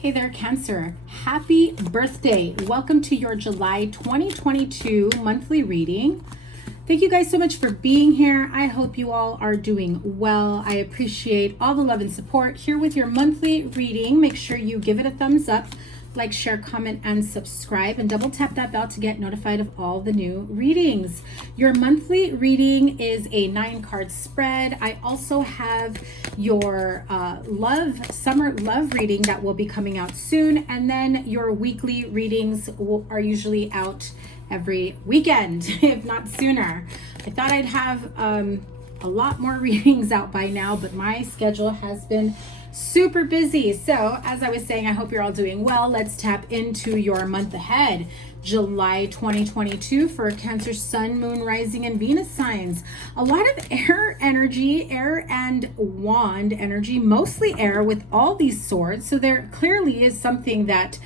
Hey there, Cancer. Happy birthday. Welcome to your July 2022 monthly reading. Thank you guys so much for being here. I hope you all are doing well. I appreciate all the love and support here with your monthly reading. Make sure you give it a thumbs up, like, share, comment, and subscribe, and double tap that bell to get notified of all the new readings. Your monthly reading is a 9-card spread. I also have your summer love reading that will be coming out soon, and then your weekly readings are usually out every weekend, if not sooner. I thought I'd have a lot more readings out by now, but my schedule has been super busy. So as I was saying, I hope you're all doing well. Let's tap into your month ahead. July 2022 for Cancer, Sun, Moon, Rising, and Venus signs. A lot of air energy, air and wand energy, mostly air with all these swords. So there clearly is something that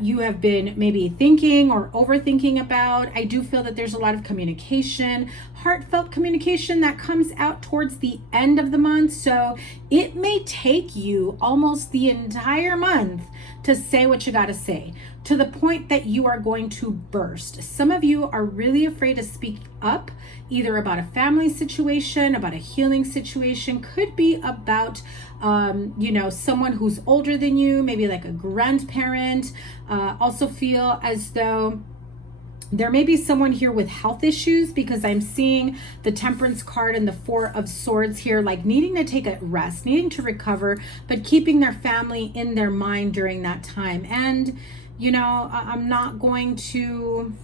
you have been maybe thinking or overthinking about. I do feel that there's a lot of communication, heartfelt communication that comes out towards the end of the month. So it may take you almost the entire month to say what you got to say, to the point that you are going to burst. Some of you are really afraid to speak up, either about a family situation, about a healing situation, could be about someone who's older than you, maybe like a grandparent. Also feel as though there may be someone here with health issues, because I'm seeing the Temperance card and the 4 of Swords here, like needing to take a rest, needing to recover, but keeping their family in their mind during that time. And, I'm not going to...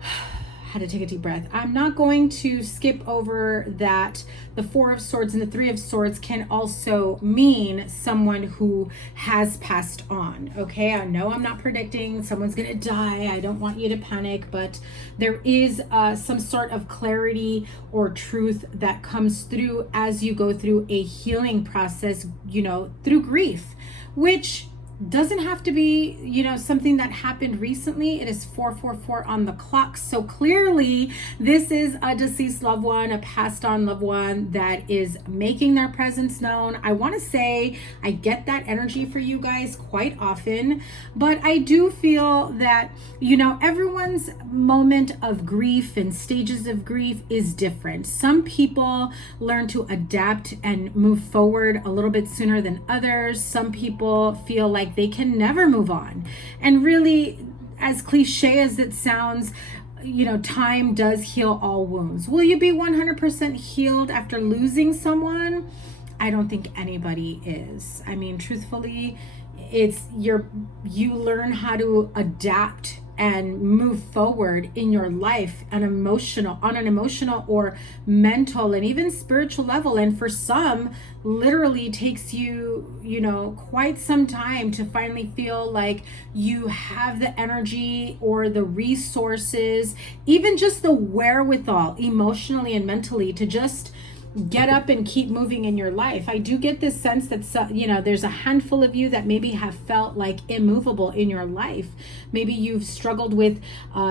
Had to take a deep breath. I'm not going to skip over that the 4 of Swords and the 3 of Swords can also mean someone who has passed on. Okay, I know I'm not predicting someone's gonna die. I don't want you to panic, but there is some sort of clarity or truth that comes through as you go through a healing process, through grief, which doesn't have to be, something that happened recently. It is 444 on the clock. So clearly this is a deceased loved one, a passed on loved one that is making their presence known. I want to say I get that energy for you guys quite often, but I do feel that, everyone's moment of grief and stages of grief is different. Some people learn to adapt and move forward a little bit sooner than others. Some people feel like they can never move on. And really, as cliche as it sounds, time does heal all wounds. Will you be 100% healed after losing someone? I don't think anybody is. I mean, truthfully, you learn how to adapt and move forward in your life on an emotional or mental and even spiritual level. And for some, literally takes you, quite some time to finally feel like you have the energy or the resources, even just the wherewithal emotionally and mentally to just get up and keep moving in your life. I do get this sense that, there's a handful of you that maybe have felt like immovable in your life. Maybe you've struggled with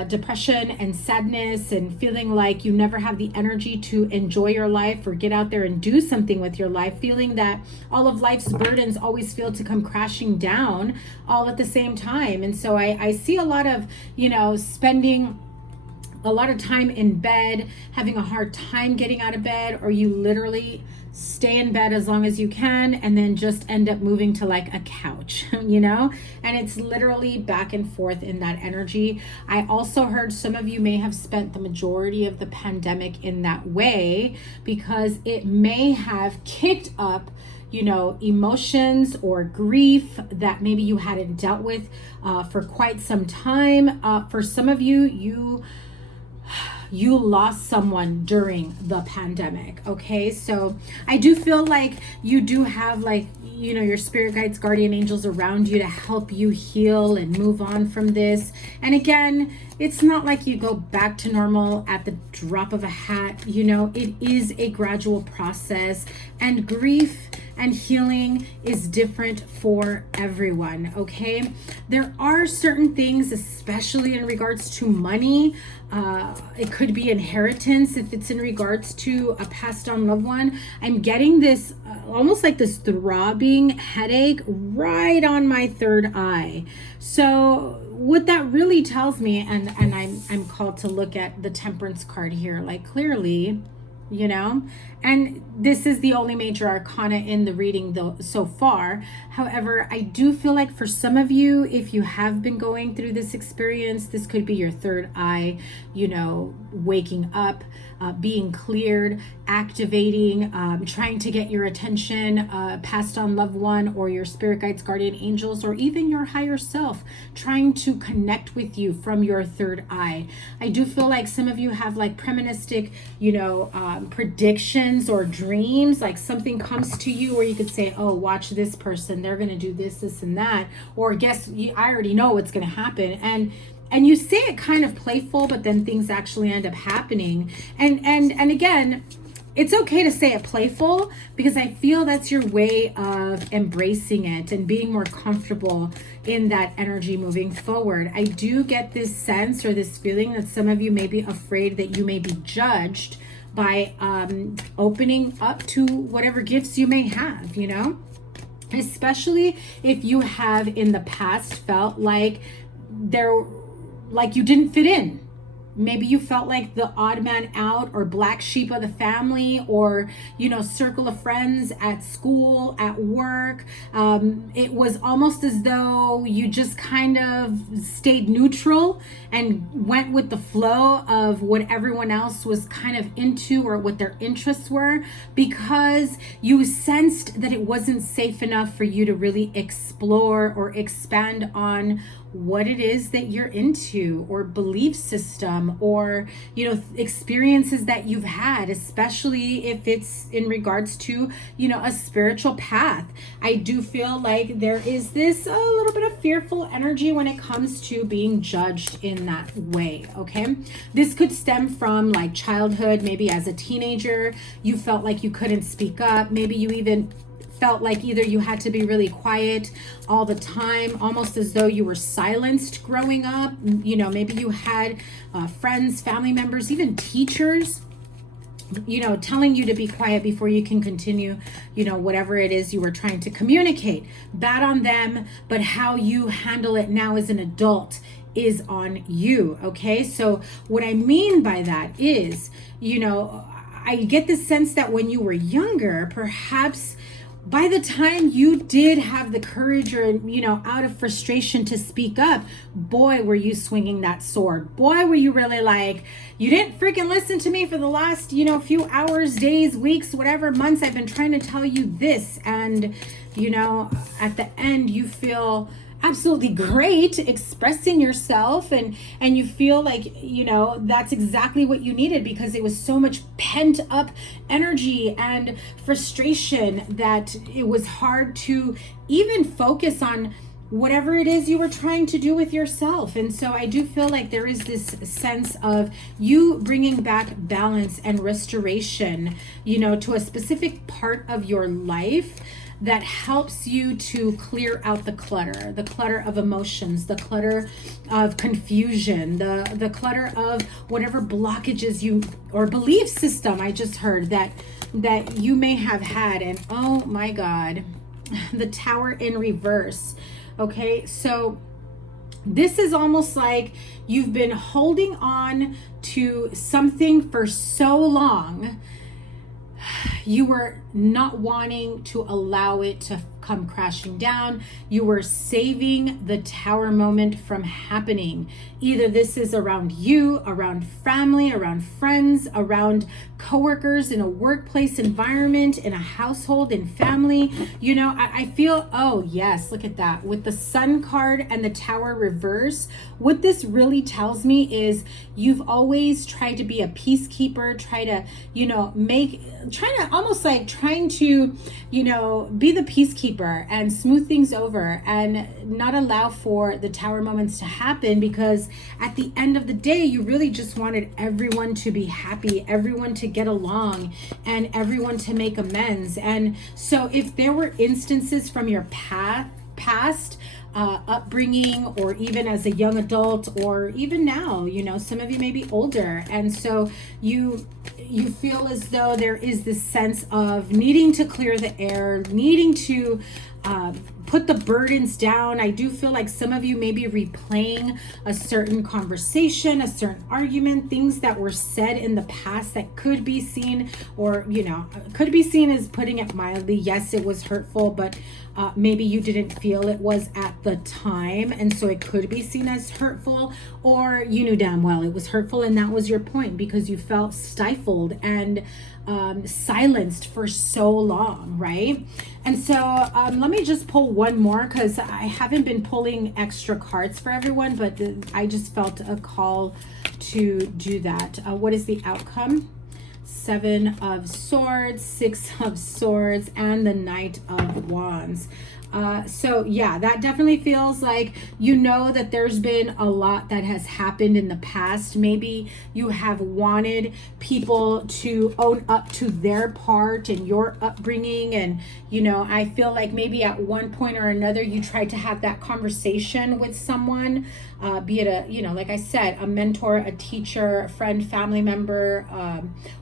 depression and sadness and feeling like you never have the energy to enjoy your life or get out there and do something with your life, feeling that all of life's burdens always feel to come crashing down all at the same time. And so I see a lot of, spending a lot of time in bed, having a hard time getting out of bed, or you literally stay in bed as long as you can and then just end up moving to like a couch, and it's literally back and forth in that energy. I also heard some of you may have spent the majority of the pandemic in that way, because it may have kicked up emotions or grief that maybe you hadn't dealt with for quite some time. For some of you lost someone during the pandemic. Okay, so I do feel like you do have your spirit guides, guardian angels around you to help you heal and move on from this. And again, it's not like you go back to normal at the drop of a hat. It is a gradual process, and grief and healing is different for everyone, okay? There are certain things, especially in regards to money. It could be inheritance if it's in regards to a passed on loved one. I'm getting this almost like this throbbing headache right on my third eye. So what that really tells me, and I'm called to look at the Temperance card here, like clearly, you know, and this is the only major arcana in the reading though so far. However, I do feel like for some of you, if you have been going through this experience, this could be your third eye, you know, waking up, being cleared, activating, trying to get your attention, passed on loved one or your spirit guides, guardian angels, or even your higher self trying to connect with you from your third eye. I do feel like some of you have like premonitic, you know, predictions or dreams, like something comes to you where you could say, oh, watch this person, they're going to do this, this, and that, or guess, I already know what's going to happen. And you say it kind of playful, but then things actually end up happening. And again, it's okay to say it playful, because I feel that's your way of embracing it and being more comfortable in that energy moving forward. I do get this sense or this feeling that some of you may be afraid that you may be judged by opening up to whatever gifts you may have, you know, especially if you have in the past felt like you didn't fit in. Maybe you felt like the odd man out or black sheep of the family, or, you know, circle of friends at school, at work. It was almost as though you just kind of stayed neutral and went with the flow of what everyone else was kind of into or what their interests were, because you sensed that it wasn't safe enough for you to really explore or expand on what it is that you're into, or belief system, or, you know, experiences that you've had, especially if it's in regards to, you know, a spiritual path. I do feel like there is this a little bit of fearful energy when it comes to being judged in that way, okay? This could stem from like childhood. Maybe as a teenager you felt like you couldn't speak up. Maybe you even felt like either you had to be really quiet all the time, almost as though you were silenced growing up. You know, maybe you had friends, family members, even teachers, you know, telling you to be quiet before you can continue, you know, whatever it is you were trying to communicate. Bad on them, but how you handle it now as an adult is on you, okay? So what I mean by that is, you know, I get the sense that when you were younger, perhaps by the time you did have the courage or, you know, out of frustration to speak up, boy, were you swinging that sword. Boy, were you really like, you didn't freaking listen to me for the last, you know, few hours, days, weeks, whatever, months. I've been trying to tell you this. And, you know, at the end, you feel absolutely great expressing yourself, and you feel like, you know, that's exactly what you needed, because it was so much pent up energy and frustration that it was hard to even focus on whatever it is you were trying to do with yourself. And so I do feel like there is this sense of you bringing back balance and restoration, you know, to a specific part of your life that helps you to clear out the clutter of emotions, the clutter of confusion, the clutter of whatever blockages you, or belief system I just heard that you may have had. And oh my God, the Tower in reverse. Okay, so this is almost like you've been holding on to something for so long. You were not wanting to allow it to come crashing down. You were saving the Tower moment from happening. Either this is around you, around family, around friends, around coworkers, in a workplace environment, in a household, in family. You know, I feel, oh yes, look at that. With the Sun card and the Tower reverse, what this really tells me is you've always tried to be a peacekeeper, trying to, you know, be the peacekeeper deeper and smooth things over and not allow for the tower moments to happen, because at the end of the day, you really just wanted everyone to be happy, everyone to get along, and everyone to make amends. And so if there were instances from your past upbringing, or even as a young adult, or even now, you know, some of you may be older, and so you feel as though there is this sense of needing to clear the air, needing to put the burdens down. I do feel like some of you may be replaying a certain conversation, a certain argument, things that were said in the past that could be seen, or, you know, could be seen as, putting it mildly, yes, it was hurtful, but maybe you didn't feel it was at the time, and so it could be seen as hurtful, or you knew damn well it was hurtful, and that was your point because you felt stifled and silenced for so long, right? And so let me just pull one more, because I haven't been pulling extra cards for everyone, but I just felt a call to do that. What is the outcome? 7 of Swords, 6 of Swords, and the Knight of Wands. So yeah, that definitely feels like, you know, that there's been a lot that has happened in the past. Maybe you have wanted people to own up to their part in your upbringing. And, you know, I feel like maybe at one point or another, you tried to have that conversation with someone, be it a, you know, like I said, a mentor, a teacher, a friend, family member,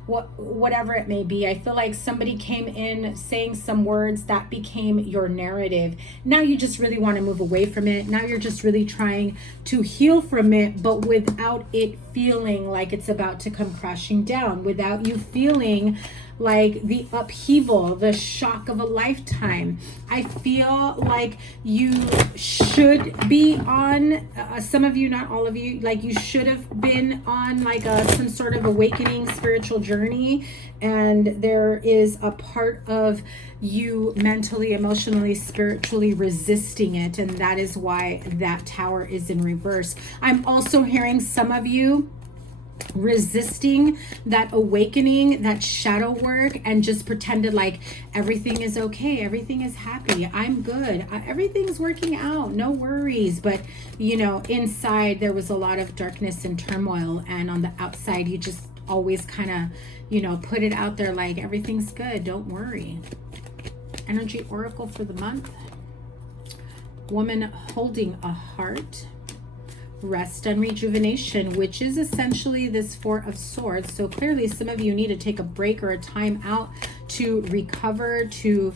whatever it may be. I feel like somebody came in saying some words that became your narrative. Now you just really want to move away from it. Now you're just really trying to heal from it, but without it feeling like it's about to come crashing down, without you feeling like the upheaval, the shock of a lifetime. I feel like you should be on, some of you, not all of you, like you should have been on like some sort of awakening spiritual journey, and there is a part of you mentally, emotionally, spiritually resisting it, and that is why that tower is in reverse. I'm also hearing some of you resisting that awakening, that shadow work, and just pretended like everything is okay, everything is happy, I'm good, everything's working out, no worries. But you know, inside there was a lot of darkness and turmoil, and on the outside you just always kind of, you know, put it out there like everything's good, don't worry. Energy oracle for the month: woman holding a heart, rest and rejuvenation, which is essentially this 4 of Swords. So clearly some of you need to take a break or a time out to recover, to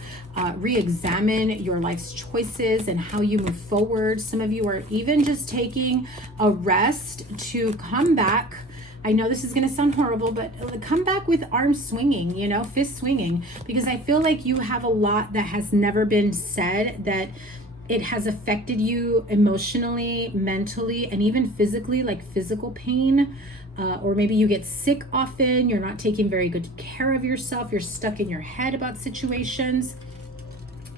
re-examine your life's choices and how you move forward. Some of you are even just taking a rest to come back. I know this is going to sound horrible, but come back with arms swinging, you know, fist swinging, because I feel like you have a lot that has never been said, that it has affected you emotionally, mentally, and even physically, like physical pain. Or maybe you get sick often, you're not taking very good care of yourself, you're stuck in your head about situations.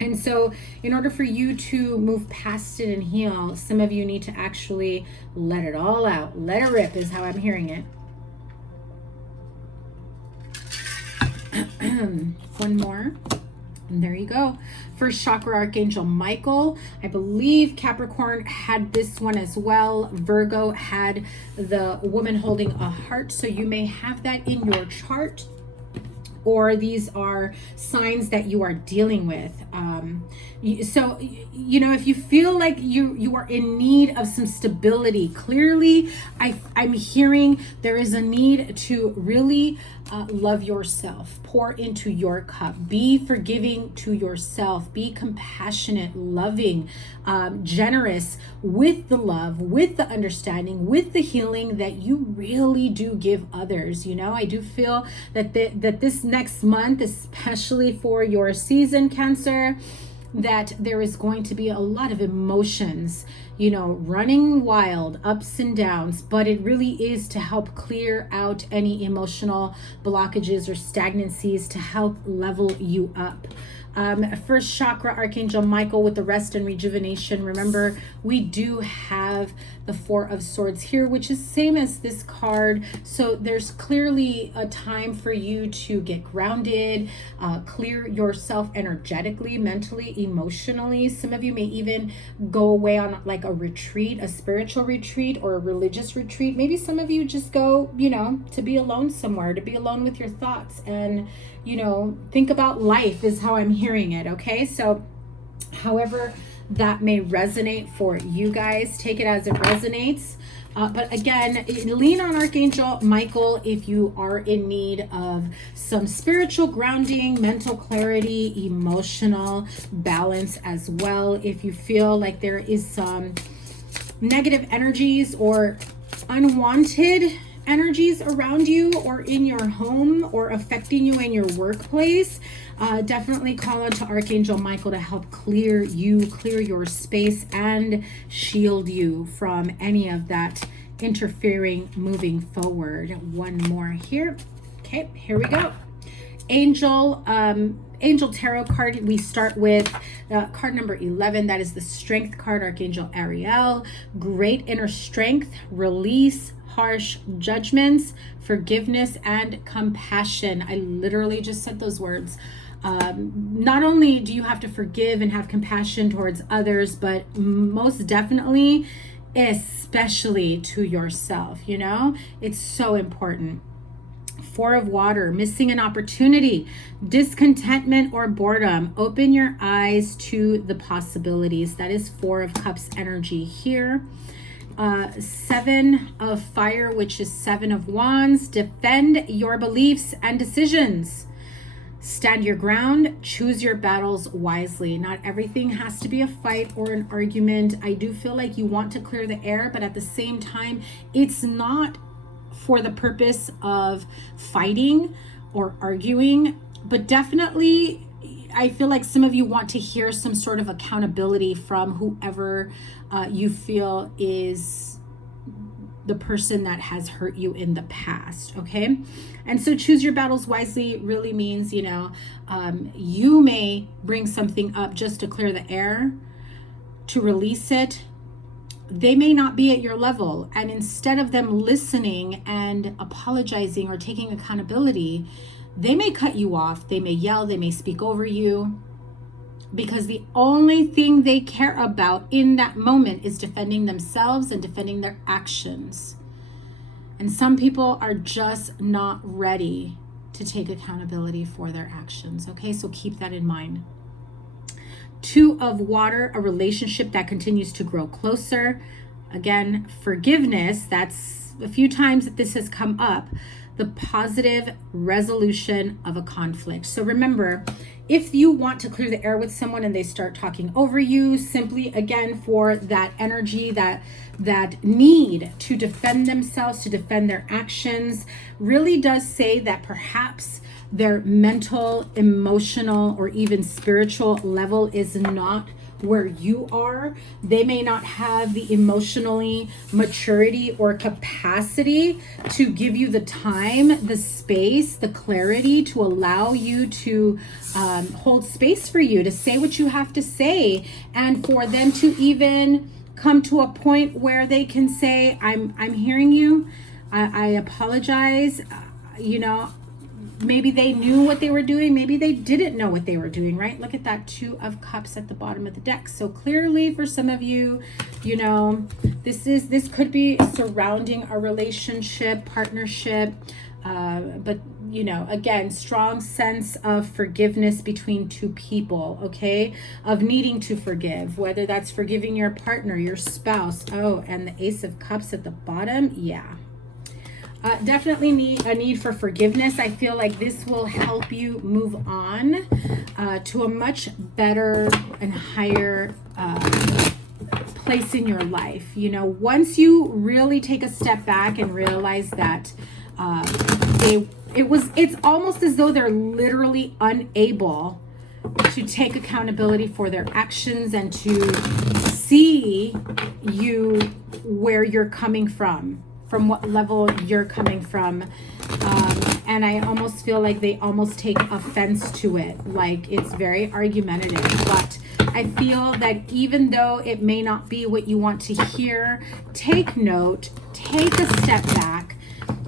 And so in order for you to move past it and heal, some of you need to actually let it all out. Let it rip is how I'm hearing it. One more. And there you go. First chakra, Archangel Michael. I believe Capricorn had this one as well. Virgo had the woman holding a heart. So you may have that in your chart, or these are signs that you are dealing with. So, you know, if you feel like you are in need of some stability, clearly I'm hearing there is a need to really love yourself, pour into your cup, be forgiving to yourself, be compassionate, loving, generous with the love, with the understanding, with the healing that you really do give others. You know, I do feel that that this next month, especially for your season, Cancer, that there is going to be a lot of emotions, you know, running wild, ups and downs, but it really is to help clear out any emotional blockages or stagnancies, to help level you up. First chakra, Archangel Michael with the rest and rejuvenation. Remember, we do have the Four of Swords here, which is same as this card. So there's clearly a time for you to get grounded, clear yourself energetically, mentally, emotionally. Some of you may even go away on like a retreat, a spiritual retreat or a religious retreat. Maybe some of you just go, you know, to be alone somewhere, to be alone with your thoughts and, you know, think about life is how I'm hearing it. Okay. So however that may resonate for you guys, take it as it resonates. But again, lean on Archangel Michael if you are in need of some spiritual grounding, mental clarity, emotional balance as well. If you feel like there is some negative energies or unwanted energies around you or in your home or affecting you in your workplace, definitely call on to Archangel Michael to help clear you, clear your space, and shield you from any of that interfering moving forward. One more here. Okay, here we go. Angel Tarot card. We start with card number 11. That is the Strength card, Archangel Ariel. Great inner strength, release, harsh judgments, forgiveness, and compassion. I literally just said those words. Not only do you have to forgive and have compassion towards others, but most definitely, especially to yourself. You know, it's so important. Four of Water, missing an opportunity, discontentment or boredom. Open your eyes to the possibilities. That is Four of Cups energy here. Seven of Fire, which is Seven of Wands. Defend your beliefs and decisions. Stand your ground, choose your battles wisely. Not everything has to be a fight or an argument. I do feel like you want to clear the air, but at the same time, it's not for the purpose of fighting or arguing, but definitely I feel like some of you want to hear some sort of accountability from whoever you feel is the person that has hurt you in the past. Okay. And so choose your battles wisely really means, you know, you may bring something up just to clear the air, to release it. They may not be at your level. And instead of them listening and apologizing or taking accountability, they may cut you off. They may yell. They may speak over you, because the only thing they care about in that moment is defending themselves and defending their actions. And some people are just not ready to take accountability for their actions. Okay, so keep that in mind. Two of Water, a relationship that continues to grow closer. Again, forgiveness. That's a few times that this has come up. The positive resolution of a conflict. So remember, if you want to clear the air with someone and they start talking over you, simply again for that energy, that need to defend themselves, to defend their actions, really does say that perhaps their mental, emotional, or even spiritual level is not where you are. They may not have the emotionally maturity or capacity to give you the time, the space, the clarity to allow you to hold space for you to say what you have to say, and for them to even come to a point where they can say, I'm hearing you, I apologize. You know, maybe they knew what they were doing. Maybe they didn't know what they were doing, right? Look at that Two of Cups at the bottom of the deck. So clearly for some of you, you know, this could be surrounding a relationship, partnership, but you know, again, strong sense of forgiveness between two people, okay? Of needing to forgive, whether that's forgiving your partner, your spouse. Oh, and the Ace of Cups at the bottom. Yeah. Definitely a need for forgiveness. I feel like this will help you move on to a much better and higher place in your life. You know, once you really take a step back and realize that it's almost as though they're literally unable to take accountability for their actions and to see you where you're coming from what level you're coming from. and I almost feel like they almost take offense to it. Like it's very argumentative, but I feel that even though it may not be what you want to hear, take note, take a step back,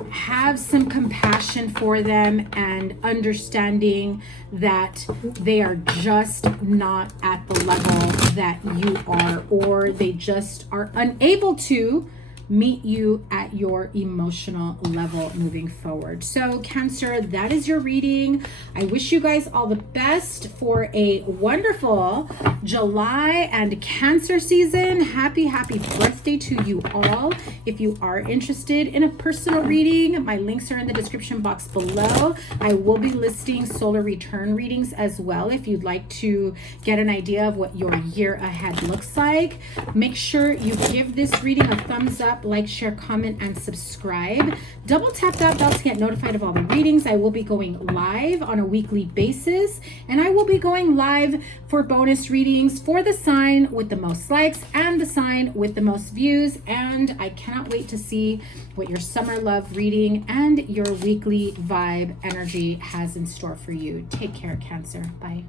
have some compassion for them, and understanding that they are just not at the level that you are, or they just are unable to meet you at your emotional level moving forward. So Cancer, that is your reading. I wish you guys all the best for a wonderful July and Cancer season. Happy birthday to you all. If you are interested in a personal reading, my links are in the description box below. I will be listing solar return readings as well if you'd like to get an idea of what your year ahead looks like. Make sure you give this reading a thumbs up, like, share, comment, and subscribe. Double tap that bell to get notified of all the readings. I will be going live on a weekly basis, and I will be going live for bonus readings for the sign with the most likes and the sign with the most views. And I cannot wait to see what your summer love reading and your weekly vibe energy has in store for you. Take care, Cancer. Bye.